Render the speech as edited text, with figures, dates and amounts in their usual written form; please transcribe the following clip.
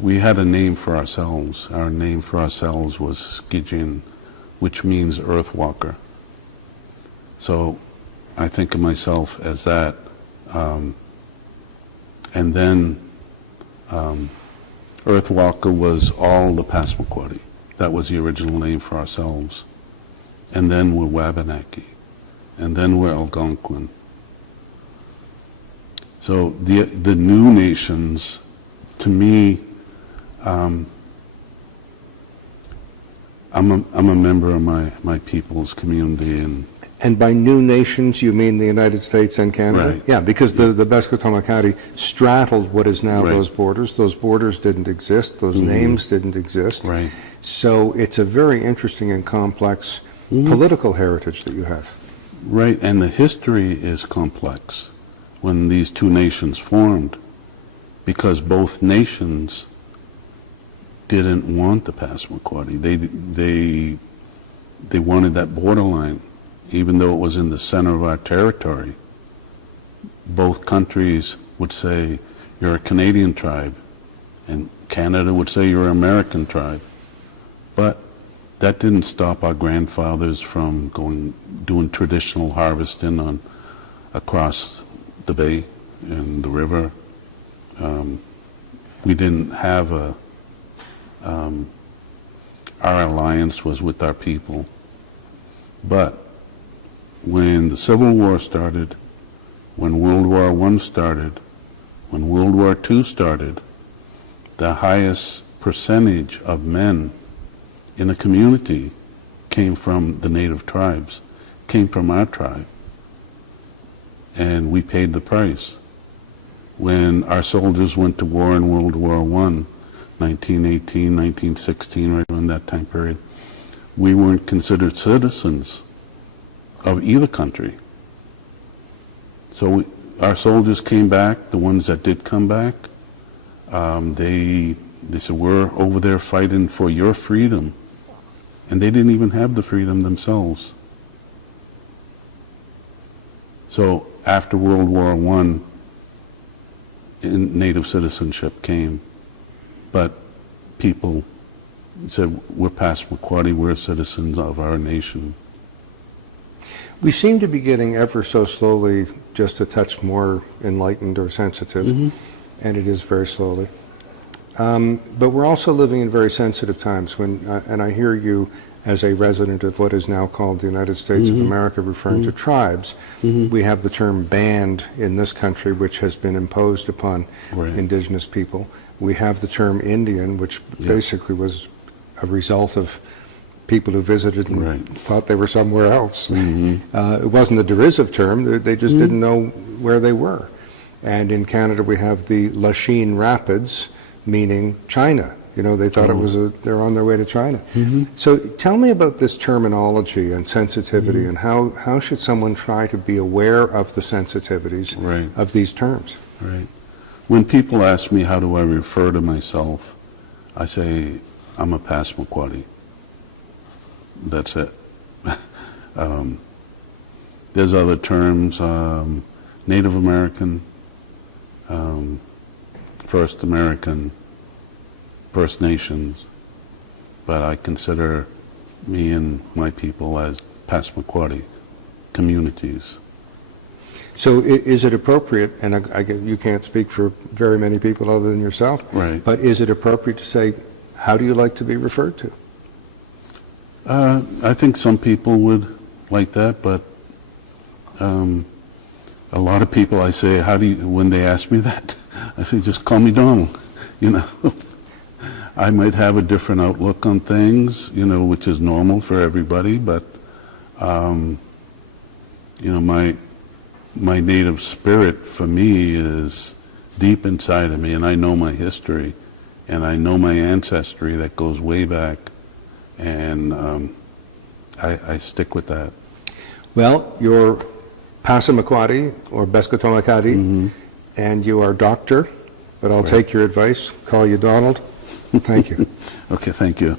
we had a name for ourselves. Our name for ourselves was Skijin, which means Earthwalker. So I think of myself as that. And then Earthwalker was all the Passamaquoddy. That was the original name for ourselves. And then we're Wabanaki. And then we're Algonquin. So the new nations, to me, I'm a member of my people's community. And by new nations, you mean the United States and Canada? Right. Yeah, because the Peskotomuhkati straddled what is now Right. those borders. Those borders didn't exist. Those names didn't exist. Right. So it's a very interesting and complex political heritage that you have. Right, and the history is complex when these two nations formed, because both nations didn't want the Passamaquoddy. They wanted that borderline, even though it was in the center of our territory. Both countries would say, you're a Canadian tribe, and Canada would say you're an American tribe. But that didn't stop our grandfathers from doing traditional harvesting across the bay and the river. We didn't have our alliance was with our people. But when the Civil War started, when World War I started, when World War II started, the highest percentage of men in the community came from the native tribes, came from our tribe. And we paid the price. When our soldiers went to war in World War I, 1918, 1916, right around that time period, we weren't considered citizens of either country. So our soldiers came back, the ones that did come back, they said, we're over there fighting for your freedom. And they didn't even have the freedom themselves. So after World War I, native citizenship came, but people said, we're Passamaquoddy, we're citizens of our nation. We seem to be getting ever so slowly just a touch more enlightened or sensitive, and it is very slowly. But we're also living in very sensitive times and I hear you as a resident of what is now called the United States of America referring to tribes. We have the term band in this country, which has been imposed upon indigenous people. We have the term Indian, which basically was a result of people who visited and thought they were somewhere else. It wasn't a derisive term, they just didn't know where they were. And in Canada we have the Lachine Rapids, meaning China. You know, they thought it was they're on their way to China. So tell me about this terminology and sensitivity, and how should someone try to be aware of the sensitivities of these terms? Right. When people ask me how do I refer to myself, I say I'm a Passamaquoddy. That's it. There's other terms, Native American, First American, First Nations, but I consider me and my people as Passamaquoddy communities. So is it appropriate, and you can't speak for very many people other than yourself, but is it appropriate to say, how do you like to be referred to? I think some people would like that, but a lot of people I say, when they ask me that, I say, just call me Donald, you know. I might have a different outlook on things, you know, which is normal for everybody, but, you know, my native spirit for me is deep inside of me, and I know my history, and I know my ancestry that goes way back, and I stick with that. Well, you're Passamaquoddy or Peskotomuhkati, and you are doctor, but I'll take your advice, call you Donald. Thank you. Okay, thank you.